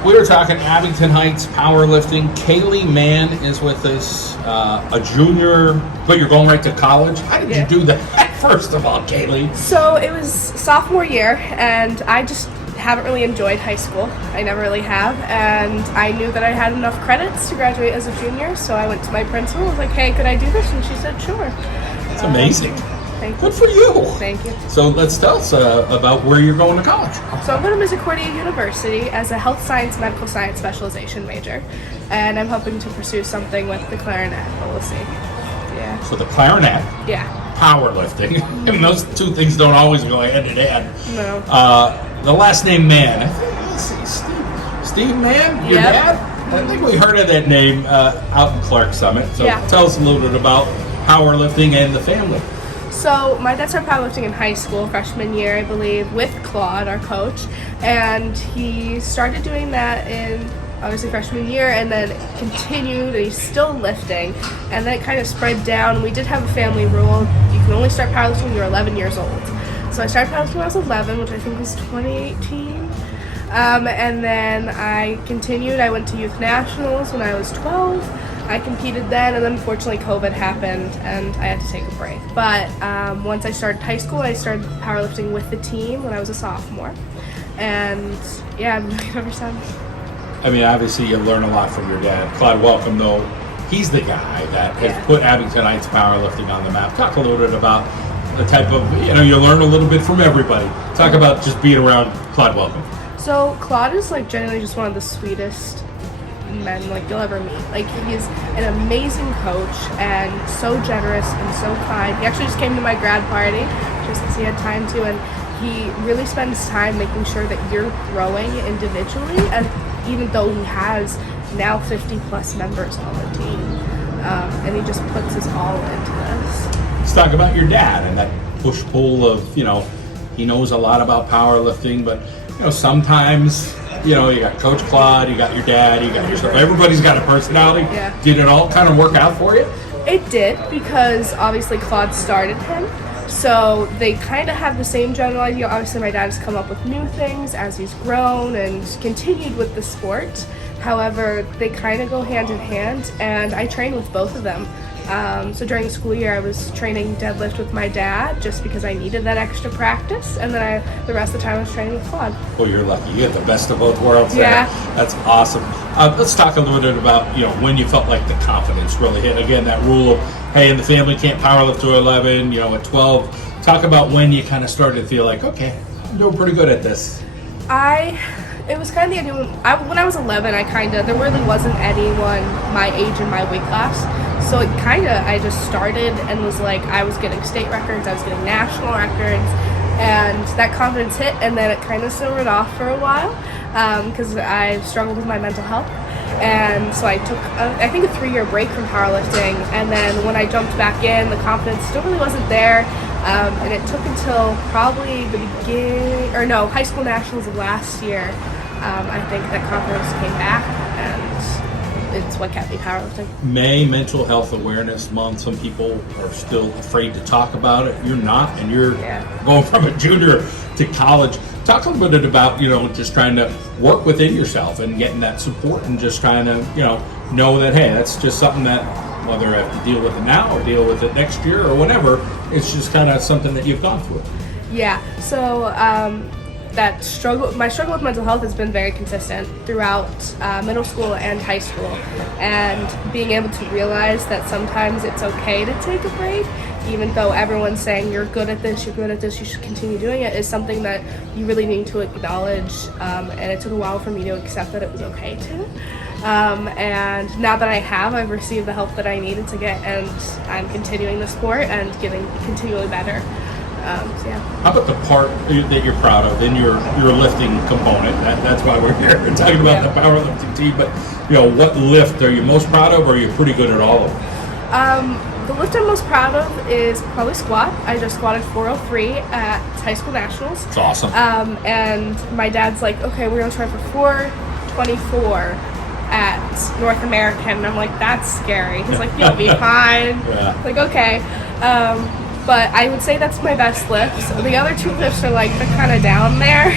right, we were talking Abington Heights powerlifting. Kaylee Mann is with us, a junior, but you're going right to college. How did you do that, first of all, Kaylee? So it was sophomore year, and I just haven't really enjoyed high school. I never really have, and I knew that I had enough credits to graduate as a junior, so I went to my principal. I was like, hey, could I do this? And she said, sure. That's amazing. Thank you. Good for you. Thank you. So let's tell us about where you're going to college. So I'm going to Misericordia University as a health science, medical science specialization major, and I'm hoping to pursue something with the clarinet, but we'll see. Yeah. So the clarinet, powerlifting, and those two things don't always go hand in hand. No. The last name Mann, let's see, Steve Mann, your dad? I think we heard of that name out in Clark Summit. So tell us a little bit about powerlifting and the family. So my dad started powerlifting in high school, freshman year, I believe, with Claude, our coach, and he started doing that in obviously freshman year, and then continued, and he's still lifting, and then it kind of spread down. We did have a family rule: you can only start powerlifting when you're 11 years old. So I started powerlifting when I was 11, which I think was 2018, and then I continued. I went to youth nationals when I was 12. I competed then, and then unfortunately COVID happened and I had to take a break. But once I started high school, I started powerlifting with the team when I was a sophomore. And yeah, I've been doing it ever since. I mean, obviously you learn a lot from your dad. Claude Welcome, though, he's the guy that has put Abington Heights powerlifting on the map. Talk a little bit about the type of, you learn a little bit from everybody. Talk about just being around Claude Welcome. So Claude is like generally just one of the sweetest men you'll ever meet. He's an amazing coach and so generous and so kind. He actually just came to my grad party just because he had time to, and he really spends time making sure that you're growing individually, and even though he has now 50 plus members on the team, and he just puts his all into this. Let's talk about your dad and that push-pull of, he knows a lot about powerlifting, but sometimes you got Coach Claude, you got your dad, you got yourself. Everybody's got a personality. Yeah. Did it all kind of work out for you? It did, because obviously Claude started him. So they kind of have the same general idea. Obviously my dad has come up with new things as he's grown and continued with the sport. However, they kind of go hand in hand, and I train with both of them. So during the school year, I was training deadlift with my dad just because I needed that extra practice, and then the rest of the time I was training with Claude. Well, you're lucky. You get the best of both worlds there. Yeah. That's awesome. Let's talk a little bit about, when you felt like the confidence really hit. Again, that rule of, hey, in the family can't powerlift to 11, at 12. Talk about when you kind of started to feel like, okay, I'm doing pretty good at this. It was kind of the idea when I was 11, there really wasn't anyone my age in my weight class. So I just started and was like, I was getting state records, I was getting national records, and that confidence hit, and then it kind of simmered off for a while because I struggled with my mental health. And so I took, I think, a 3-year break from powerlifting, and then when I jumped back in, the confidence still really wasn't there. And it took until probably high school nationals of last year, I think that confidence came back, and it's what kept me powerlifting. May Mental Health Awareness Month. Some people are still afraid to talk about it. You're not, and you're going from a junior to college. Talk a little bit about, just trying to work within yourself and getting that support, and just trying to, know that, hey, that's just something that, whether I have to deal with it now or deal with it next year or whatever, it's just kind of something that you've gone through. Yeah, so my struggle with mental health has been very consistent throughout middle school and high school, and being able to realize that sometimes it's okay to take a break, even though everyone's saying you're good at this, you should continue doing it, is something that you really need to acknowledge, and it took a while for me to accept that it was okay to. And now that I've received the help that I needed to get, and I'm continuing the sport and getting continually better. How about the part that you're proud of in your lifting component? That's why we're here. We're talking about the powerlifting team, but what lift are you most proud of, or are you pretty good at all of them? The lift I'm most proud of is probably squat. I just squatted 403 at high school nationals. It's awesome. And my dad's like, okay, we're gonna try for 424 at North American, and I'm like, that's scary. He's like, you'll be fine. Like, okay. But I would say that's my best lift. So the other two lifts are they're kind of down there.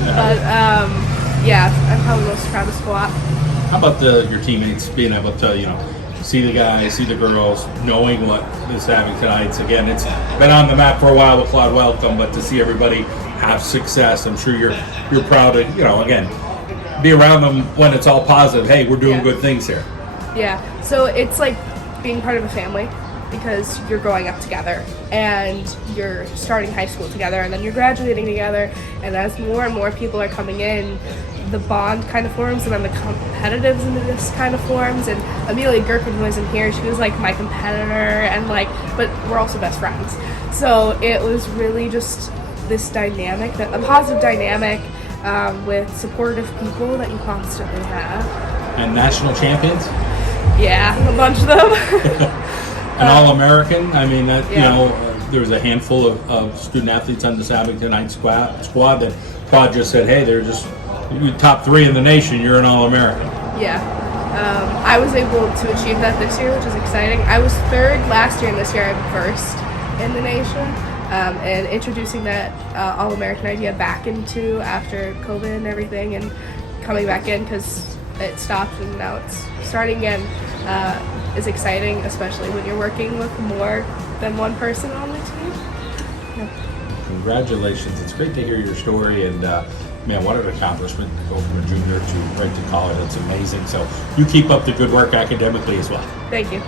But Yeah, I'm probably most proud of squat. How about your teammates being able to, see the guys, see the girls, knowing what is happening tonight? Again, it's been on the map for a while with Claude Welcome, but to see everybody have success, I'm sure you're proud to, again, be around them when it's all positive. Hey, we're doing good things here. Yeah, so it's like being part of a family because you're growing up together and you're starting high school together and then you're graduating together, and as more and more people are coming in, the bond kind of forms, and then the competitiveness kind of forms. And Amelia Gherkin, who wasn't here, she was like my competitor, and but we're also best friends. So it was really just this dynamic, a positive dynamic with supportive people that you constantly have. And national champions? Yeah, a bunch of them. An All-American. I mean, there was a handful of student athletes on this Abington Heights squad that Claude just said, hey, they're just top 3 in the nation. You're an All-American. Yeah. I was able to achieve that this year, which is exciting. I was 3rd last year, and this year I'm 1st in the nation. And introducing that All-American idea back into after COVID and everything, and coming back in because it stopped and now it's starting again, is exciting, especially when you're working with more than one person on the team. Yeah. Congratulations. It's great to hear your story, and man, what an accomplishment to go from a junior to right to college. It's amazing. So you keep up the good work academically as well. Thank you.